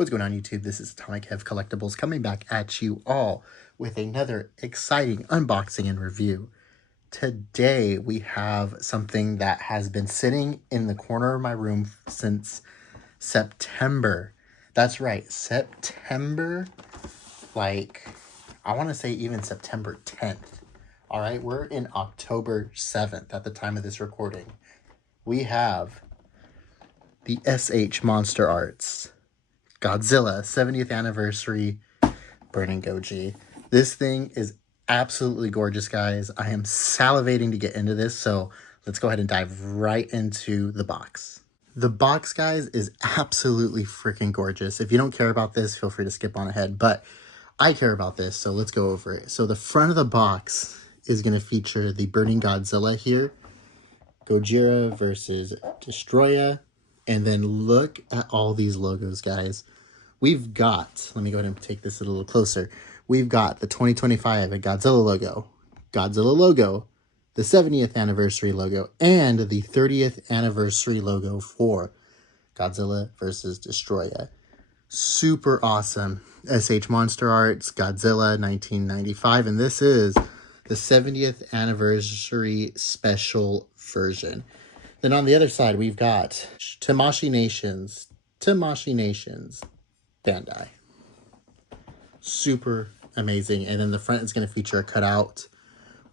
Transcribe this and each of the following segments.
What's going on, YouTube? This is AtomicKev Collectibles coming back at you all with another exciting unboxing and review. Today we have something that has been sitting in the corner of my room since September. That's right, September, like, I want to say even September 10th. All right, we're in October 7th at the time of this recording. We have the SH Monster Arts Godzilla 70th Anniversary Burning Goji. This thing is absolutely gorgeous, guys. I am salivating to get into this, so let's go ahead and dive right into the box. The box, guys, is absolutely freaking gorgeous. If you don't care about this, feel free to skip on ahead, but I care about this, so let's go over it. So the front of the box is going to feature the Burning Godzilla here, Gojira versus Destroya, and then look at all these logos, guys. We've got, let me go ahead and take this a little closer. We've got the 2025 Godzilla logo, the 70th anniversary logo, and the 30th anniversary logo for Godzilla vs. Destroya. Super awesome. SH Monster Arts, Godzilla 1995, and this is the 70th anniversary special version. Then on the other side, we've got Tamashii Nations, Bandai. Super amazing. And then the front is going to feature a cutout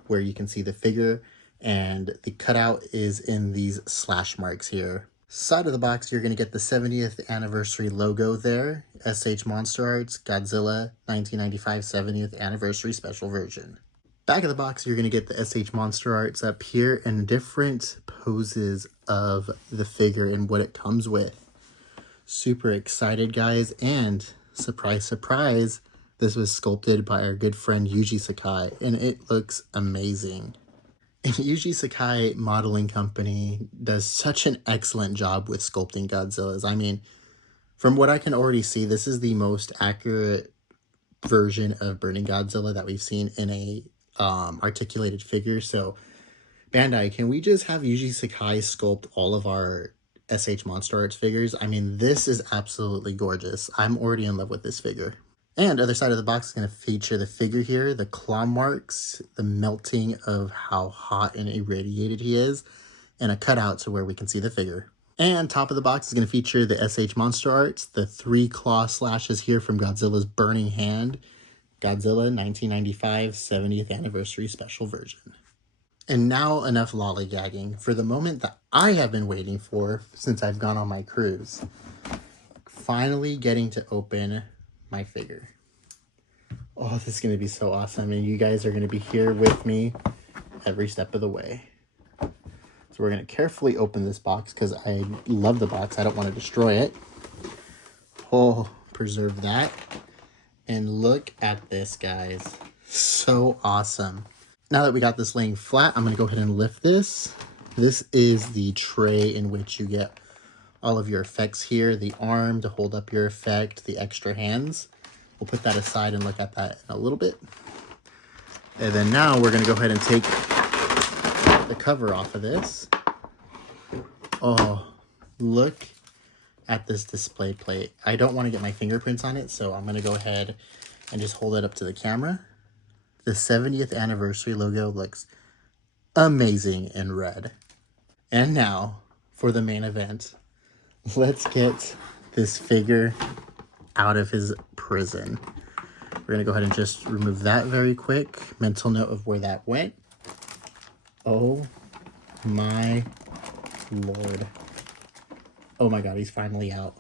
where you can see the figure, and the cutout is in these slash marks here. Side of the box, you're going to get the 70th anniversary logo there, SH Monster Arts, Godzilla 1995 70th anniversary special version. Back of the box, you're going to get the SH Monster Arts up here and different poses of the figure and what it comes with. Super excited, guys, and surprise, surprise, this was sculpted by our good friend Yuji Sakai, and it looks amazing. And Yuji Sakai Modeling Company does such an excellent job with sculpting Godzillas. I mean, from what I can already see, this is the most accurate version of Burning Godzilla that we've seen in a articulated figure. So Bandai, can we just have Yuji Sakai sculpt all of our SH Monster Arts figures? I mean, this is absolutely gorgeous. I'm already in love with this figure. And other side of the box is going to feature the figure here, the claw marks, the melting of how hot and irradiated he is, and a cutout to where we can see the figure. And top of the box is going to feature the SH Monster Arts, the 3 claw slashes here from Godzilla's Burning Hand, Godzilla 1995 70th Anniversary Special Version. And now enough lollygagging for the moment that I have been waiting for since I've gone on my cruise. Finally getting to open my figure. Oh, this is going to be so awesome, and you guys are going to be here with me every step of the way. So we're going to carefully open this box because I love the box. I don't want to destroy it. Oh, preserve that. And look at this, guys. So awesome. Now that we got this laying flat, I'm going to go ahead and lift this. This is the tray in which you get all of your effects here. The arm to hold up your effect, the extra hands. We'll put that aside and look at that in a little bit. And then now we're going to go ahead and take the cover off of this. Oh, look at this display plate. I don't want to get my fingerprints on it, so I'm going to go ahead and just hold it up to the camera. The 70th anniversary logo looks amazing in red. And now for the main event. Let's get this figure out of his prison. We're going to go ahead and just remove that very quick. Mental note of where that went. Oh my Lord. Oh my God, he's finally out.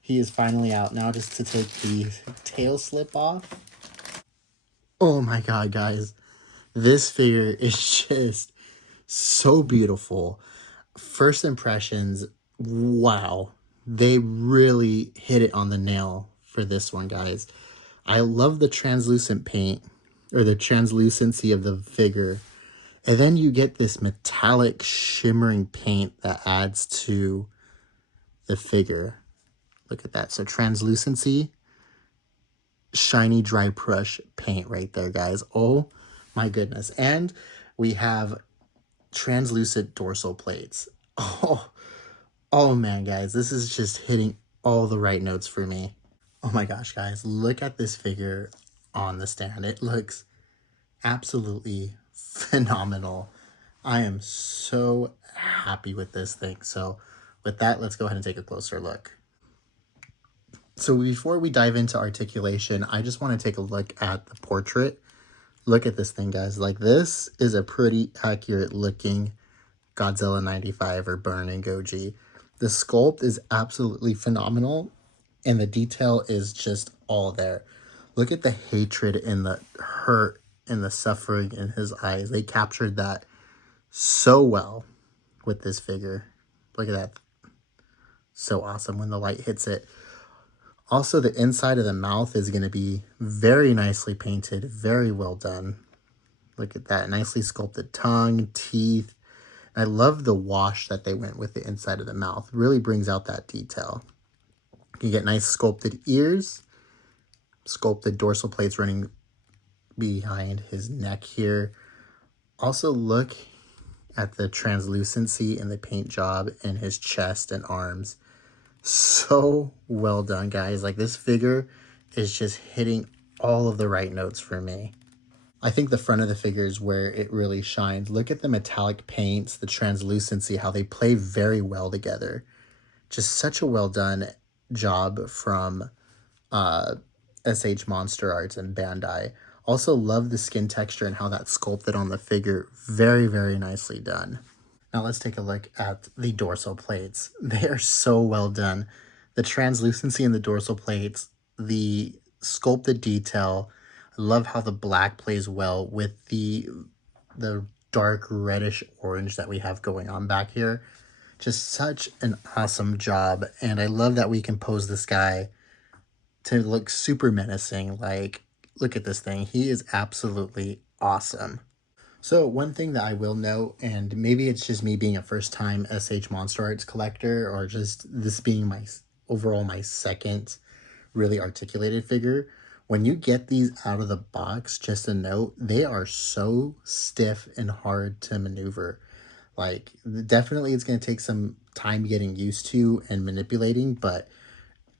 He is finally out. Now just to take the tail slip off. Oh my God, guys. This figure is just so beautiful. First impressions, wow. They really hit it on the nail for this one, guys. I love the translucent paint, or the translucency of the figure. And then you get this metallic shimmering paint that adds to the figure. Look at that. So translucency, shiny dry brush paint right there, guys. Oh my goodness. And we have translucent dorsal plates. Oh man, guys, this is just hitting all the right notes for me. Oh my gosh, guys, look at this figure on the stand. It looks absolutely phenomenal. I am so happy with this thing. So with that, let's go ahead and take a closer look. So before we dive into articulation, I just want to take a look at the portrait. Look at this thing, guys. Like, this is a pretty accurate looking Godzilla 95 or Burning Goji. The sculpt is absolutely phenomenal, and the detail is just all there. Look at the hatred and the hurt and the suffering in his eyes. They captured that so well with this figure. Look at that. So awesome when the light hits it. Also, the inside of the mouth is going to be very nicely painted, very well done. Look at that, nicely sculpted tongue, teeth. I love the wash that they went with the inside of the mouth. Really brings out that detail. You get nice sculpted ears, sculpted dorsal plates running behind his neck here. Also, look at the translucency in the paint job in his chest and arms. So well done, guys. Like, this figure is just hitting all of the right notes for me. I think the front of the figure is where it really shines. Look at the metallic paints, the translucency, how they play very well together. Just such a well done job from SH Monster Arts and Bandai. Also love the skin texture and how that's sculpted on the figure. Very, very nicely done. Now let's take a look at the dorsal plates. They are so well done. The translucency in the dorsal plates, the sculpted detail. I love how the black plays well with the dark reddish orange that we have going on back here. Just such an awesome job. And I love that we can pose this guy to look super menacing. Like, look at this thing. He is absolutely awesome. So one thing that I will note, and maybe it's just me being a first-time SH Monster Arts collector, or just this being my second really articulated figure, when you get these out of the box, just a note, they are so stiff and hard to maneuver. Like, definitely it's going to take some time getting used to and manipulating, but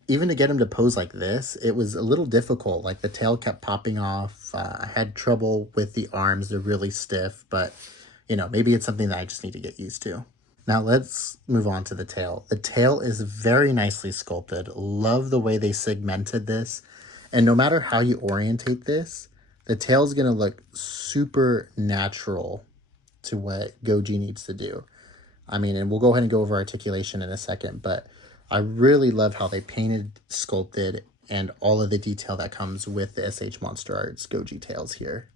even to get him to pose like this, it was a little difficult. Like, the tail kept popping off. I had trouble with the arms. They're really stiff, but, you know, maybe it's something that I just need to get used to. Now, let's move on to the tail. The tail is very nicely sculpted. Love the way they segmented this. And no matter how you orientate this, the tail is going to look super natural to what Goji needs to do. I mean, and we'll go ahead and go over articulation in a second, but I really love how they painted, sculpted, and all of the detail that comes with the SH Monster Arts Goji tails here.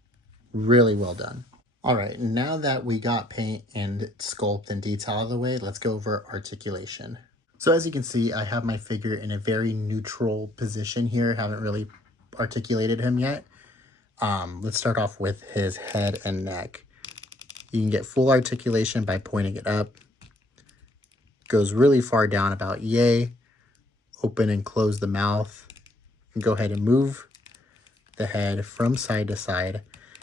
Really well done. All right, now that we got paint and sculpt and detail out of the way, let's go over articulation. So as you can see, I have my figure in a very neutral position here. Haven't really articulated him yet. Let's start off with his head and neck. You can get full articulation by pointing it up. Goes really far down, about yay. Open and close the mouth. And go ahead and move the head from side to side.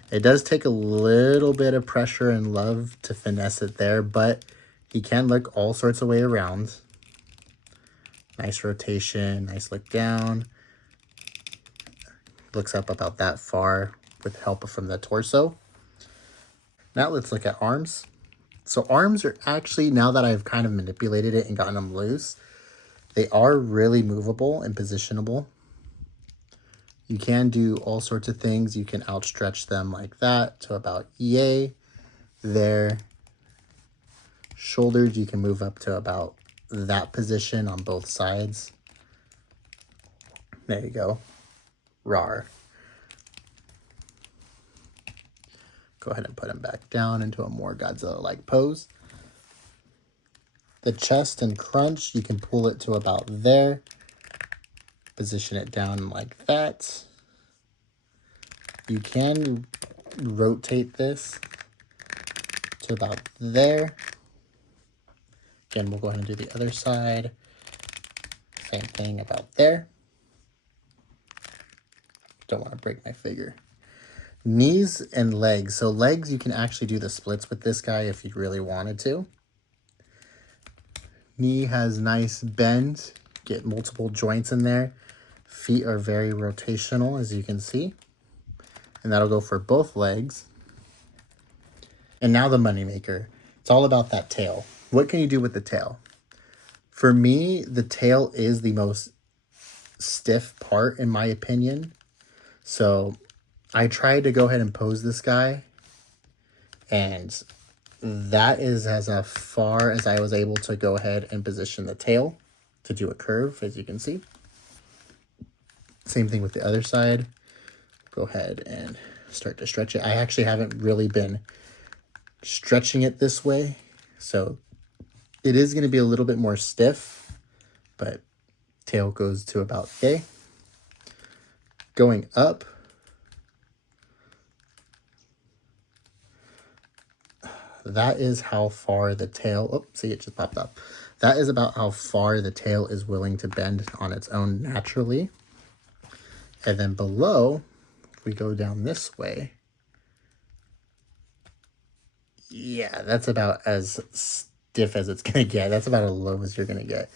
It does take a little bit of pressure and love to finesse it there, but he can look all sorts of way around. Nice rotation, nice look down. Looks up about that far with help from the torso. Now let's look at arms. So arms are actually, now that I've kind of manipulated it and gotten them loose, they are really movable and positionable. You can do all sorts of things. You can outstretch them like that to about yay. There. Shoulders, you can move up to about that position on both sides. There you go. Rawr. Go ahead and put him back down into a more Godzilla-like pose. The chest and crunch, you can pull it to about there. Position it down like that. You can rotate this to about there. Again, we'll go ahead and do the other side. Same thing about there. Don't want to break my figure. Knees and legs. So legs, you can actually do the splits with this guy if you really wanted to. Knee has nice bend Get multiple joints in there. Feet are very rotational, as you can see. And that'll go for both legs. And now the moneymaker. It's all about that tail. What can you do with the tail? For me, the tail is the most stiff part, in my opinion. So I tried to go ahead and pose this guy. And that is as far as I was able to go ahead and position the tail to do a curve, as you can see. Same thing with the other side. Go ahead and start to stretch it. I actually haven't really been stretching it this way, so it is going to be a little bit more stiff, but tail goes to about yay. Going up, that is how far the tail, oh, see, it just popped up. That is about how far the tail is willing to bend on its own naturally. And then below, if we go down this way, yeah, that's about as stiff as it's going to get. That's about as low as you're going to get.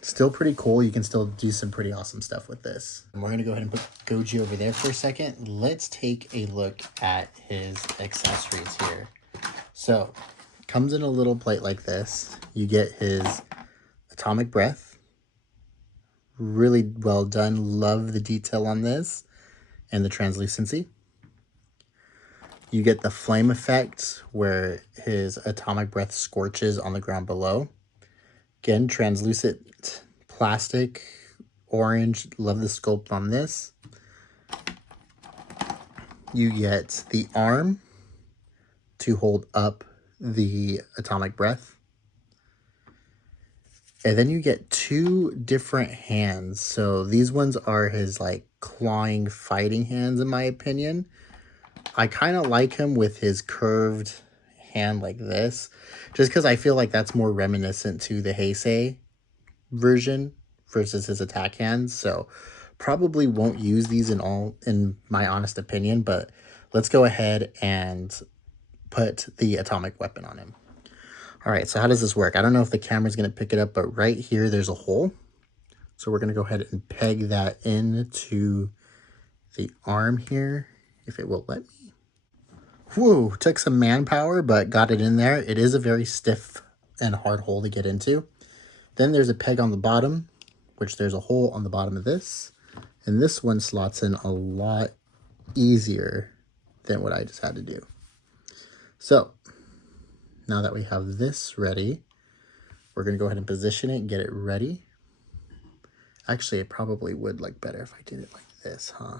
Still pretty cool. You can still do some pretty awesome stuff with this. And we're going to go ahead and put Goji over there for a second. Let's take a look at his accessories here. So, comes in a little plate like this. You get his atomic breath. Really well done. Love the detail on this and the translucency. You get the flame effect where his atomic breath scorches on the ground below. Again, translucent plastic, orange. Love the sculpt on this. You get the arm to hold up the atomic breath. And then you get two different hands. So these ones are his like clawing fighting hands, in my opinion. I kind of like him with his curved hand like this, just because I feel like that's more reminiscent to the Heisei version versus his attack hands. So probably won't use these in my honest opinion, but let's go ahead and put the atomic weapon on him. All right, so how does this work? I don't know if the camera's going to pick it up, but right here there's a hole. So we're going to go ahead and peg that into the arm here, if it will let me. Whoa, took some manpower, but got it in there. It is a very stiff and hard hole to get into. Then there's a peg on the bottom, which there's a hole on the bottom of this. And this one slots in a lot easier than what I just had to do. So now that we have this ready, we're going to go ahead and position it and get it ready. Actually, it probably would look better if I did it like this, huh?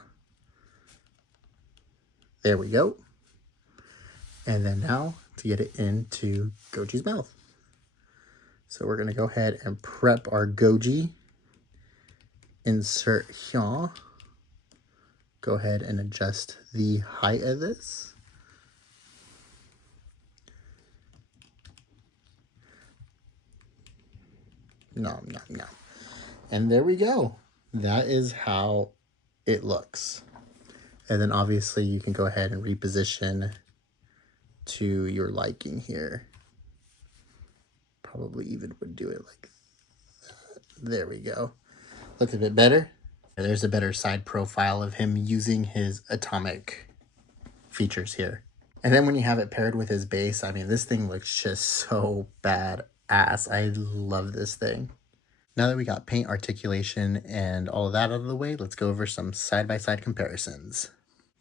There we go. And then now to get it into Goji's mouth. So we're going to go ahead and prep our Goji. Insert here. Go ahead and adjust the height of this. Nom, nom, nom. And there we go. That is how it looks. And then obviously you can go ahead and reposition to your liking here. Probably even would do it like that. There we go. Looks a bit better. There's a better side profile of him using his atomic features here. And then when you have it paired with his base, I mean, this thing looks just so badass. I love this thing. Now that we got paint, articulation, and all of that out of the way, let's go over some side-by-side comparisons.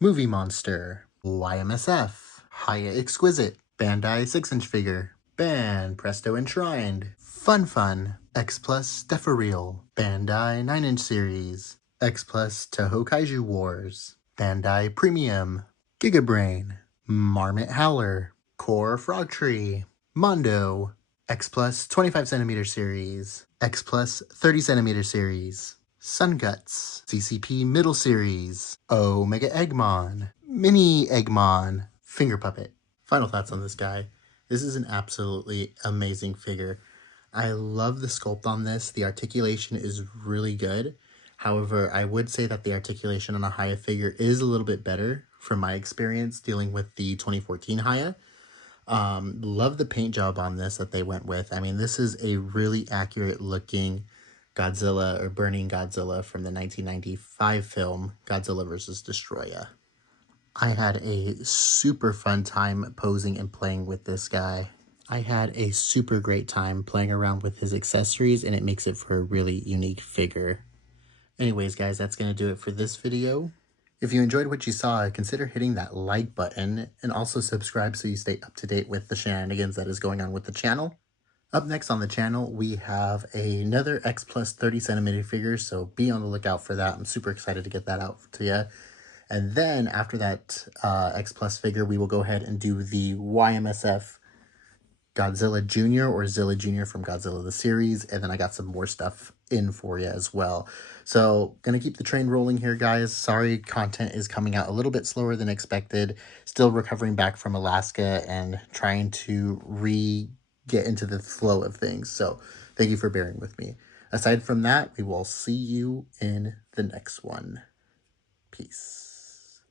Movie Monster, YMSF, Haya Exquisite, Bandai 6-inch figure, Band Presto Enshrined, Fun Fun, X Plus Stephoreel, Bandai 9-inch series, X Plus Toho Kaiju Wars, Bandai Premium, Gigabrain, Marmot Howler, Core Frog Tree, Mondo, X Plus 25cm series, X Plus 30cm series, Sun Guts, CCP Middle Series, Omega Eggmon, Mini Eggmon, Finger Puppet. Final thoughts on this guy. This is an absolutely amazing figure. I love the sculpt on this. The articulation is really good. However, I would say that the articulation on a Haya figure is a little bit better from my experience dealing with the 2014 Haya. Love the paint job on this that they went with. I mean, this is a really accurate looking Godzilla, or Burning Godzilla, from the 1995 film Godzilla vs. Destroyer. I had a super fun time posing and playing with this guy. I had a super great time playing around with his accessories, and it makes it for a really unique figure. Anyways, guys, that's going to do it for this video. If you enjoyed what you saw, consider hitting that like button and also subscribe so you stay up to date with the shenanigans that is going on with the channel. Up next on the channel, we have another X Plus 30 centimeter figure, so be on the lookout for that. I'm super excited to get that out to you. And then after that X Plus figure, we will go ahead and do the YMSF Godzilla Jr. or Zilla Jr. from Godzilla the series, and then I got some more stuff in for you as well. So gonna keep the train rolling here, guys. Sorry, content is coming out a little bit slower than expected. Still recovering back from Alaska and trying to get into the flow of things. So thank you for bearing with me. Aside from that, we will see you in the next one. Peace.